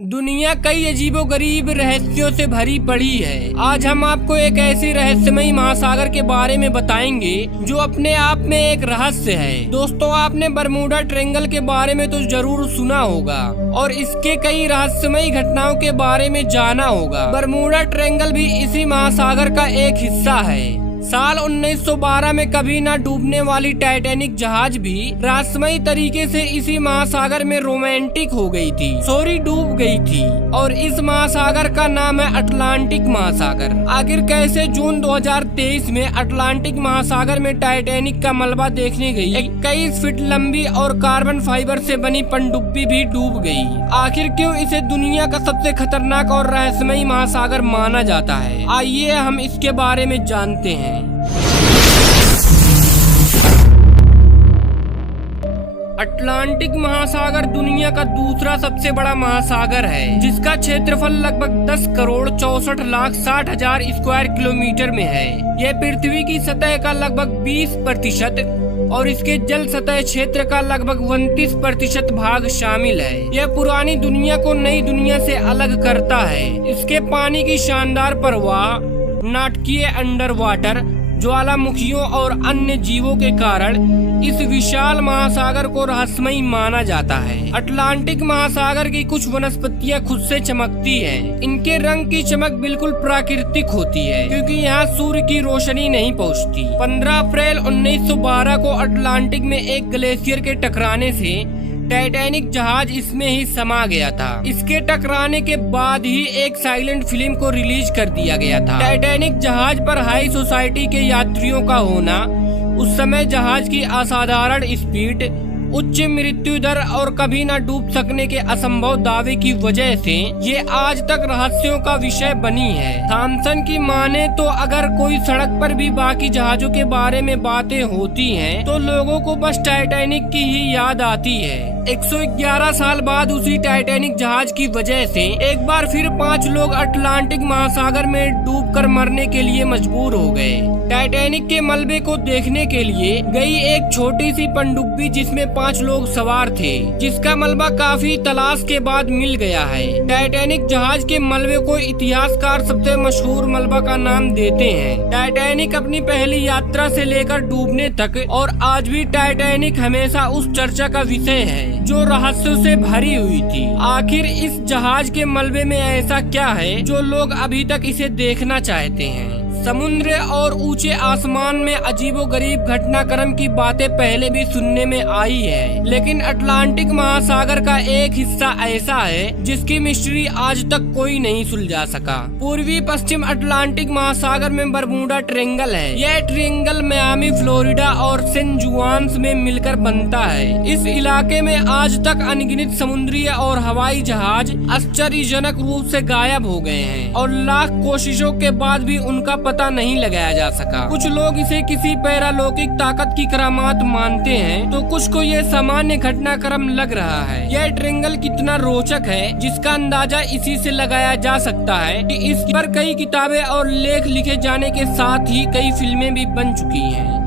दुनिया कई अजीबोगरीब रहस्यों से भरी पड़ी है। आज हम आपको एक ऐसे रहस्यमयी महासागर के बारे में बताएंगे जो अपने आप में एक रहस्य है। दोस्तों, आपने बरमूडा ट्रायंगल के बारे में तो जरूर सुना होगा और इसके कई रहस्यमयी घटनाओं के बारे में जाना होगा। बरमूडा ट्रायंगल भी इसी महासागर का एक हिस्सा है। साल 1912 में कभी न डूबने वाली टाइटैनिक जहाज भी रहस्यमयी तरीके से इसी महासागर में रोमांटिक हो गई थी, डूब गई थी और इस महासागर का नाम है अटलांटिक महासागर। आखिर कैसे जून 2023 में अटलांटिक महासागर में टाइटैनिक का मलबा देखने गई 21 फीट लंबी और कार्बन फाइबर से बनी पनडुब्बी भी डूब गई। आखिर क्यों इसे दुनिया का सबसे खतरनाक और रहस्यमयी महासागर माना जाता है, आइए हम इसके बारे में जानते हैं। अटलांटिक महासागर दुनिया का दूसरा सबसे बड़ा महासागर है, जिसका क्षेत्रफल लगभग 10,64,60,000 स्क्वायर किलोमीटर में है। यह पृथ्वी की सतह का लगभग 20% और इसके जल सतह क्षेत्र का लगभग 29% भाग शामिल है। यह पुरानी दुनिया को नई दुनिया से अलग करता है। इसके पानी की शानदार प्रवाह, नाटकीय अंडर वाटर ज्वालामुखियों और अन्य जीवों के कारण इस विशाल महासागर को रहस्यमयी माना जाता है। अटलांटिक महासागर की कुछ वनस्पतियां खुद से चमकती हैं। इनके रंग की चमक बिल्कुल प्राकृतिक होती है, क्योंकि यहाँ सूर्य की रोशनी नहीं पहुँचती। 15 अप्रैल 1912 को अटलांटिक में एक ग्लेशियर के टकराने से टाइटैनिक जहाज इसमें ही समा गया था। इसके टकराने के बाद ही एक साइलेंट फिल्म को रिलीज कर दिया गया था। टाइटैनिक जहाज पर हाई सोसाइटी के यात्रियों का होना, उस समय जहाज की असाधारण स्पीड, उच्च मृत्यु दर और कभी न डूब सकने के असंभव दावे की वजह से ये आज तक रहस्यों का विषय बनी है। थॉमसन की माने तो अगर कोई सड़क पर भी बाकी जहाजों के बारे में बातें होती हैं, तो लोगों को बस टाइटैनिक की ही याद आती है। 111 साल बाद उसी टाइटैनिक जहाज की वजह से एक बार फिर 5 लोग अटलांटिक महासागर में डूबकर मरने के लिए मजबूर हो गए। टाइटैनिक के मलबे को देखने के लिए गई एक छोटी सी पनडुब्बी जिसमें 5 लोग सवार थे, जिसका मलबा काफी तलाश के बाद मिल गया है। टाइटैनिक जहाज के मलबे को इतिहासकार सबसे मशहूर मलबा का नाम देते हैं। टाइटैनिक अपनी पहली यात्रा से लेकर डूबने तक और आज भी टाइटैनिक हमेशा उस चर्चा का विषय है जो रहस्यों से भरी हुई थी। आखिर इस जहाज के मलबे में ऐसा क्या है जो लोग अभी तक इसे देखना चाहते हैं। समुद्र और ऊंचे आसमान में अजीबोगरीब घटनाक्रम की बातें पहले भी सुनने में आई है, लेकिन अटलांटिक महासागर का एक हिस्सा ऐसा है जिसकी मिस्ट्री आज तक कोई नहीं सुलझा सका। पूर्वी पश्चिम अटलांटिक महासागर में बरमूडा ट्रायंगल है। यह ट्रायंगल मियामी, फ्लोरिडा और सेंट जुआन्स में मिलकर बनता है। इस इलाके में आज तक अनगिनत समुद्री और हवाई जहाज आश्चर्यजनक रूप से गायब हो गए हैं और लाख कोशिशों के बाद भी उनका पता नहीं लगाया जा सका। कुछ लोग इसे किसी पैरालौकिक ताकत की करामात मानते हैं, तो कुछ को ये सामान्य घटनाक्रम लग रहा है। यह ट्रायंगल कितना रोचक है, जिसका अंदाजा इसी से लगाया जा सकता है कि इस पर कई किताबें और लेख लिखे जाने के साथ ही कई फिल्में भी बन चुकी हैं।